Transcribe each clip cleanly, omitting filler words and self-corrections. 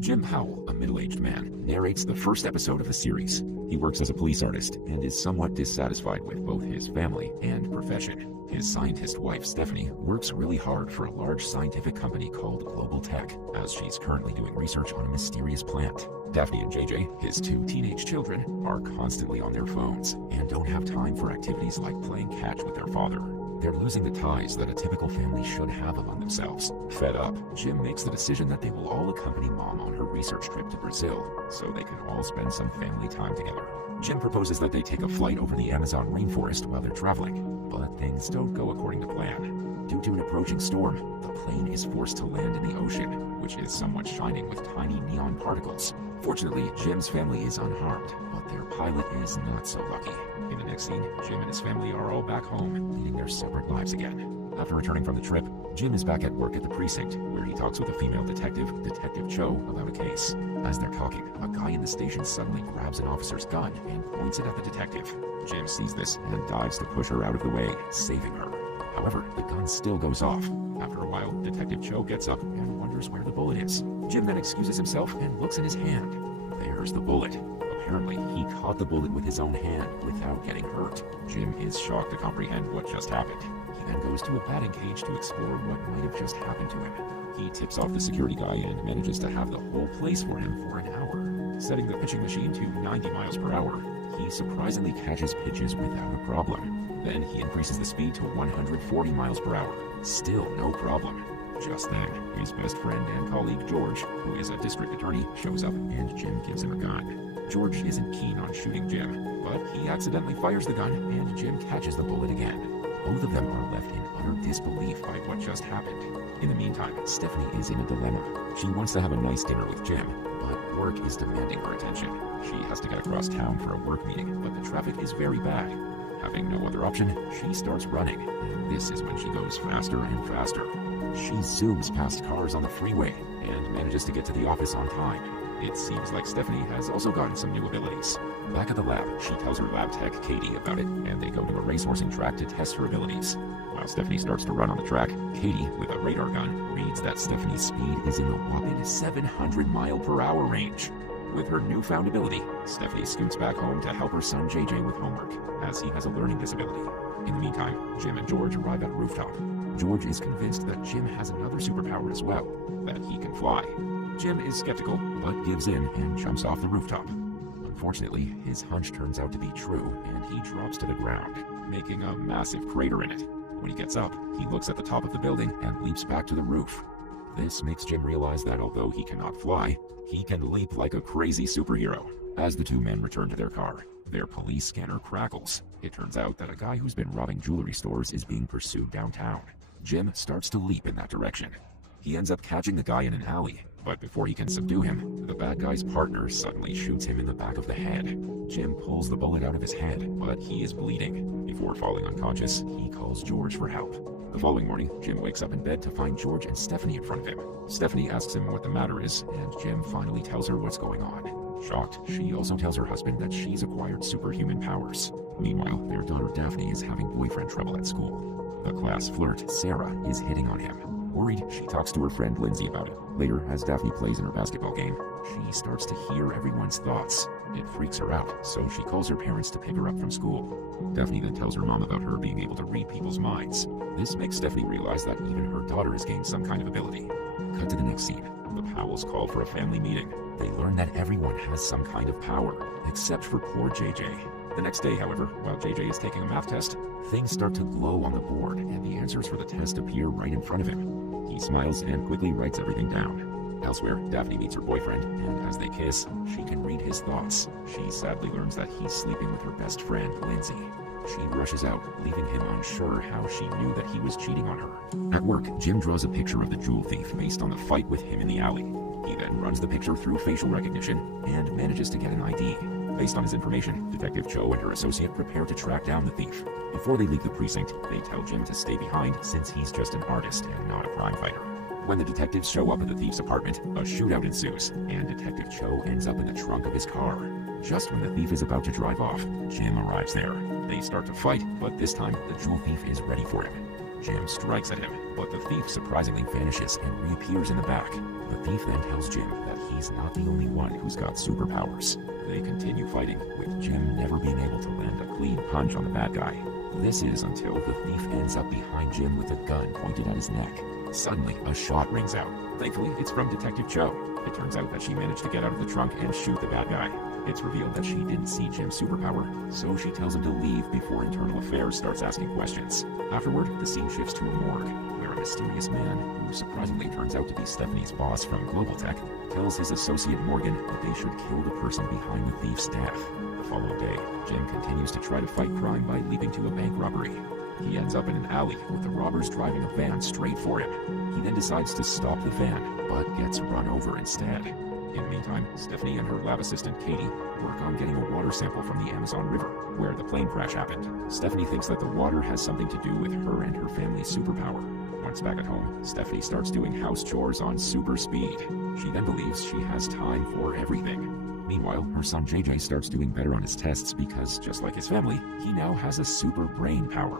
Jim Howell, a middle-aged man, narrates the first episode of the series. He works as a police artist and is somewhat dissatisfied with both his family and profession. His scientist wife, Stephanie, works really hard for a large scientific company called Global Tech, as she's currently doing research on a mysterious plant. Daphne and JJ, his two teenage children, are constantly on their phones and don't have time for activities like playing catch with their father. They're losing the ties that a typical family should have among themselves. Fed up, Jim makes the decision that they will all accompany Mom on her research trip to Brazil, so they can all spend some family time together. Jim proposes that they take a flight over the Amazon rainforest while they're traveling, but things don't go according to plan. Due to an approaching storm, the plane is forced to land in the ocean, which is somewhat shining with tiny neon particles. Fortunately, Jim's family is unharmed, but their pilot is not so lucky. In the next scene, Jim and his family are all back home, leading their separate lives again. After returning from the trip, Jim is back at work at the precinct, where he talks with a female detective, Detective Cho, about a case. As they're talking, a guy in the station suddenly grabs an officer's gun and points it at the detective. Jim sees this and dives to push her out of the way, saving her. However, the gun still goes off. After a while, Detective Cho gets up and wonders where the bullet is. Jim then excuses himself and looks in his hand. There's the bullet. Apparently, he caught the bullet with his own hand without getting hurt. Jim is shocked to comprehend what just happened. He then goes to a batting cage to explore what might have just happened to him. He tips off the security guy and manages to have the whole place for him for an hour. Setting the pitching machine to 90 miles per hour, he surprisingly catches pitches without a problem. Then he increases the speed to 140 miles per hour. Still no problem. Just then, his best friend and colleague George, who is a district attorney, shows up and Jim gives him a gun. George isn't keen on shooting Jim, but he accidentally fires the gun and Jim catches the bullet again. Both of them are left in utter disbelief by what just happened. In the meantime, Stephanie is in a dilemma. She wants to have a nice dinner with Jim, but work is demanding her attention. She has to get across town for a work meeting, but the traffic is very bad. Having no other option, she starts running, and this is when she goes faster and faster. She zooms past cars on the freeway and manages to get to the office on time. It seems like Stephanie has also gotten some new abilities. Back at the lab, she tells her lab tech, Katie, about it, and they go to a racehorsing track to test her abilities. While Stephanie starts to run on the track, Katie, with a radar gun, reads that Stephanie's speed is in the whopping 700-mile-per-hour range. With her newfound ability, Stephanie scoots back home to help her son JJ with homework, as he has a learning disability. In the meantime, Jim and George arrive at a rooftop. George is convinced that Jim has another superpower as well, that he can fly. Jim is skeptical, but gives in and jumps off the rooftop. Unfortunately, his hunch turns out to be true, and he drops to the ground, making a massive crater in it. When he gets up, he looks at the top of the building and leaps back to the roof. This makes Jim realize that although he cannot fly, he can leap like a crazy superhero. As the two men return to their car, their police scanner crackles. It turns out that a guy who's been robbing jewelry stores is being pursued downtown. Jim starts to leap in that direction. He ends up catching the guy in an alley, but before he can subdue him, the bad guy's partner suddenly shoots him in the back of the head. Jim pulls the bullet out of his head, but he is bleeding. Before falling unconscious, he calls George for help. The following morning, Jim wakes up in bed to find George and Stephanie in front of him. Stephanie asks him what the matter is, and Jim finally tells her what's going on. Shocked, she also tells her husband that she's acquired superhuman powers. Meanwhile, their daughter Daphne is having boyfriend trouble at school. The class flirt, Sarah, is hitting on him. Worried, she talks to her friend Lindsay about it. Later, as Daphne plays in her basketball game, she starts to hear everyone's thoughts. It freaks her out, so she calls her parents to pick her up from school. Daphne then tells her mom about her being able to read people's minds. This makes Stephanie realize that even her daughter has gained some kind of ability. Cut to the next scene. The Powells call for a family meeting. They learn that everyone has some kind of power, except for poor JJ. The next day, however, while JJ is taking a math test, things start to glow on the board, and the answers for the test appear right in front of him. He smiles and quickly writes everything down. Elsewhere, Daphne meets her boyfriend, and as they kiss, she can read his thoughts. She sadly learns that he's sleeping with her best friend, Lindsay. She rushes out, leaving him unsure how she knew that he was cheating on her. At work, Jim draws a picture of the jewel thief based on the fight with him in the alley. He then runs the picture through facial recognition and manages to get an ID. Based on his information, Detective Cho and her associate prepare to track down the thief. Before they leave the precinct, they tell Jim to stay behind since he's just an artist and not a crime fighter. When the detectives show up at the thief's apartment, a shootout ensues, and Detective Cho ends up in the trunk of his car. Just when the thief is about to drive off, Jim arrives there. They start to fight, but this time, the jewel thief is ready for him. Jim strikes at him, but the thief surprisingly vanishes and reappears in the back. The thief then tells Jim that he he's not the only one who's got superpowers. They continue fighting, with Jim never being able to land a clean punch on the bad guy. This is until the thief ends up behind Jim with a gun pointed at his neck. Suddenly, a shot rings out. Thankfully, it's from Detective Cho. It turns out that she managed to get out of the trunk and shoot the bad guy. It's revealed that she didn't see Jim's superpower, so she tells him to leave before Internal Affairs starts asking questions. Afterward, the scene shifts to a morgue, where a mysterious man, who surprisingly turns out to be Stephanie's boss from Global Tech, tells his associate Morgan that they should kill the person behind the thief's death. The following day, Jim continues to try to fight crime by leaping to a bank robbery. He ends up in an alley with the robbers driving a van straight for him. He then decides to stop the van, but gets run over instead. In the meantime, Stephanie and her lab assistant Katie work on getting a water sample from the Amazon River, where the plane crash happened. Stephanie thinks that the water has something to do with her and her family's superpower. Once back at home, Stephanie starts doing house chores on super speed. She then believes she has time for everything. Meanwhile, her son JJ starts doing better on his tests because, just like his family, he now has a super brain power.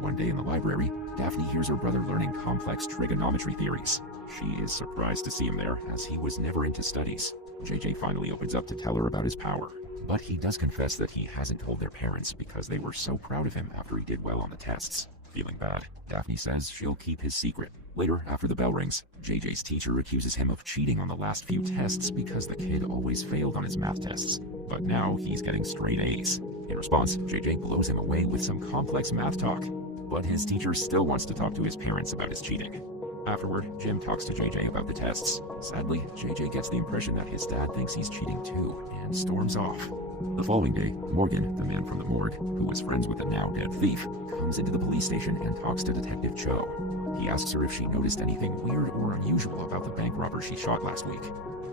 One day in the library, Daphne hears her brother learning complex trigonometry theories. She is surprised to see him there, as he was never into studies. JJ finally opens up to tell her about his power, but he does confess that he hasn't told their parents because they were so proud of him after he did well on the tests. Feeling bad, Daphne says she'll keep his secret. Later, after the bell rings, JJ's teacher accuses him of cheating on the last few tests because the kid always failed on his math tests, but now he's getting straight A's. In response, JJ blows him away with some complex math talk, but his teacher still wants to talk to his parents about his cheating. Afterward, Jim talks to JJ about the tests. Sadly, JJ gets the impression that his dad thinks he's cheating too, and storms off. The following day, Morgan, the man from the morgue, who was friends with the now-dead thief, comes into the police station and talks to Detective Cho. He asks her if she noticed anything weird or unusual about the bank robber she shot last week.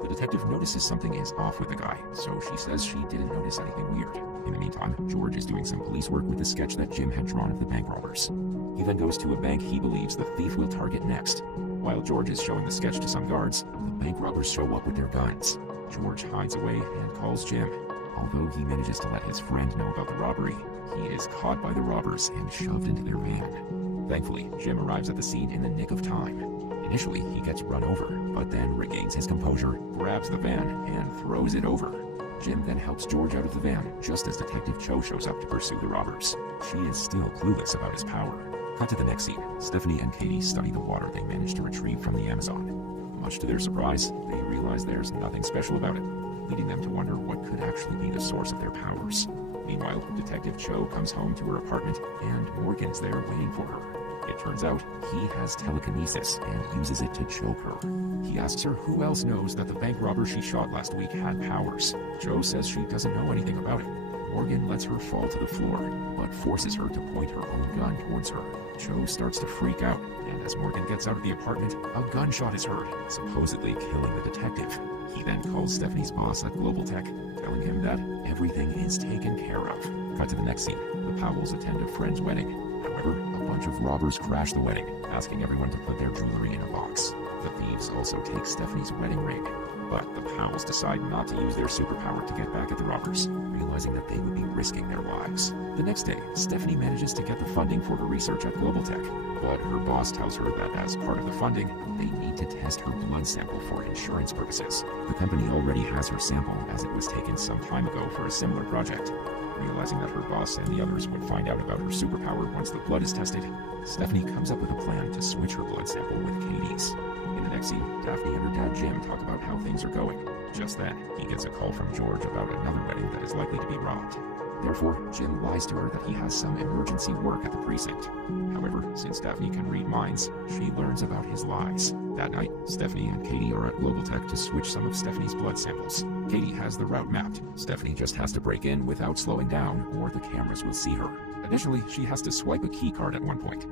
The detective notices something is off with the guy, so she says she didn't notice anything weird. In the meantime, George is doing some police work with the sketch that Jim had drawn of the bank robbers. He then goes to a bank he believes the thief will target next. While George is showing the sketch to some guards, the bank robbers show up with their guns. George hides away and calls Jim. Although he manages to let his friend know about the robbery, he is caught by the robbers and shoved into their van. Thankfully, Jim arrives at the scene in the nick of time. Initially, he gets run over, but then regains his composure, grabs the van, and throws it over. Jim then helps George out of the van, just as Detective Cho shows up to pursue the robbers. She is still clueless about his power. Cut to the next scene. Stephanie and Katie study the water they managed to retrieve from the Amazon. Much to their surprise, they realize there's nothing special about it, leading them to wonder what could actually be the source of their powers. Meanwhile, Detective Cho comes home to her apartment, and Morgan's there waiting for her. It turns out he has telekinesis and uses it to choke her. He asks her who else knows that the bank robber she shot last week had powers. Cho says she doesn't know anything about it. Morgan lets her fall to the floor, but forces her to point her own gun towards her. Cho starts to freak out, and as Morgan gets out of the apartment, a gunshot is heard, supposedly killing the detective. He then calls Stephanie's boss at Global Tech, telling him that everything is taken care of. Cut to the next scene. The Powells attend a friend's wedding. However, a bunch of robbers crash the wedding, asking everyone to put their jewelry in a box. The thieves also take Stephanie's wedding ring, but the Powells decide not to use their superpower to get back at the robbers, realizing that they would be risking their lives. The next day, Stephanie manages to get the funding for her research at Global Tech, but her boss tells her that as part of the funding, they need to test her blood sample for insurance purposes. The company already has her sample, as it was taken some time ago for a similar project. Realizing that her boss and the others would find out about her superpower once the blood is tested, Stephanie comes up with a plan to switch her blood sample with Katie's. In the next scene, Daphne and her dad Jim talk about how things are going. Just then, he gets a call from George about another wedding that is likely to be robbed. Therefore, Jim lies to her that he has some emergency work at the precinct. However, since Daphne can read minds, she learns about his lies. That night, Stephanie and Katie are at Global Tech to switch some of Stephanie's blood samples. Katie has the route mapped. Stephanie just has to break in without slowing down, or the cameras will see her. Additionally, she has to swipe a key card at one point.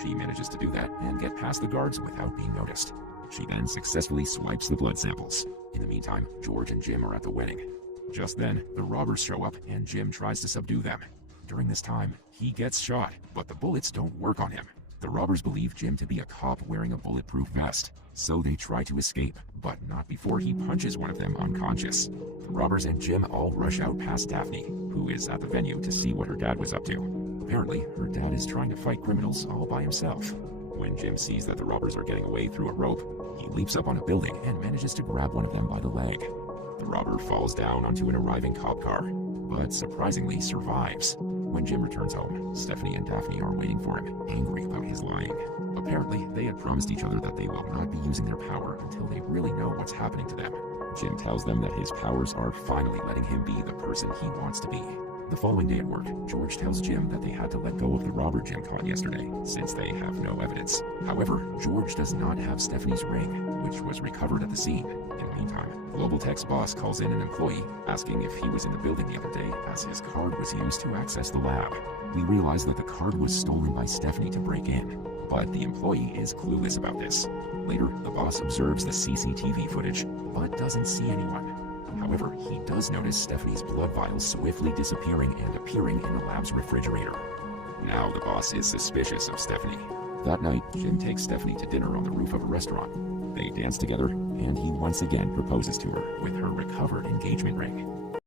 She manages to do that and get past the guards without being noticed. She then successfully swipes the blood samples. In the meantime, George and Jim are at the wedding. Just then, the robbers show up and Jim tries to subdue them. During this time, he gets shot, but the bullets don't work on him. The robbers believe Jim to be a cop wearing a bulletproof vest, so they try to escape, but not before he punches one of them unconscious. The robbers and Jim all rush out past Daphne, who is at the venue to see what her dad was up to. Apparently, her dad is trying to fight criminals all by himself. When Jim sees that the robbers are getting away through a rope, he leaps up on a building and manages to grab one of them by the leg. The robber falls down onto an arriving cop car, but surprisingly survives. When Jim returns home, Stephanie and Daphne are waiting for him, angry about his lying. Apparently, they had promised each other that they will not be using their power until they really know what's happening to them. Jim tells them that his powers are finally letting him be the person he wants to be. The following day at work, George tells Jim that they had to let go of the robber Jim caught yesterday, since they have no evidence. However, George does not have Stephanie's ring, which was recovered at the scene. In the meantime, Global Tech's boss calls in an employee, asking if he was in the building the other day, as his card was used to access the lab. We realize that the card was stolen by Stephanie to break in, but the employee is clueless about this. Later, the boss observes the CCTV footage, but doesn't see anyone. However, he does notice Stephanie's blood vials swiftly disappearing and appearing in the lab's refrigerator. Now the boss is suspicious of Stephanie. That night, Jim takes Stephanie to dinner on the roof of a restaurant. They dance together, and he once again proposes to her with her recovered engagement ring.